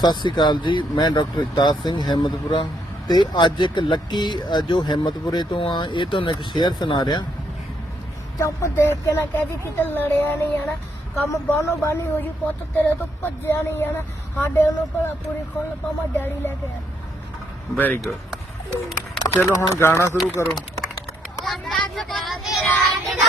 ਸਤਿ ਸ੍ਰੀ ਅਕਾਲ ਜੀ ਮੈਂ ਡਾਕਟਰ ਇਤਾਜ ਸਿੰਘ ਹਿੰਮਤਪੁਰਾ। ਤੇ ਅੱਜ ਇੱਕ ਲੱਕੀ ਜੋ ਹਿੰਮਤਪੁਰੇ ਤੋਂ ਆ ਇਹ ਤੁਹਾਨੂੰ ਇੱਕ ਸ਼ੇਅਰ ਸੁਣਾ ਰਿਹਾ। ਚੁੱਪ ਦੇਖ ਕੇ ਨਾ ਕਹਦੀ ਕਿਤੇ ਲੜਿਆ ਨਹੀਂ ਜਾਣਾ। ਕੰਮ ਬਾਨੋ ਬਾਨੀ ਹੋ ਜੂ ਪੁੱਤ ਤੇਰੇ ਤੋਂ ਭੱਜਿਆ ਨਹੀਂ ਜਾਣਾ। ਸਾਡੇ ਨੂੰ ਭਲਾ ਪੂਰੀ ਖੁੱਲ ਪਾਵਾਂ ਡੈਡੀ ਲੈ ਕੇ ਆ। ਵੈਰੀ ਗੁੱਡ ਚਲੋ ਹੁਣ ਗਾਣਾ ਸ਼ੁਰੂ ਕਰੋ। ਮਿਲੂਗੀ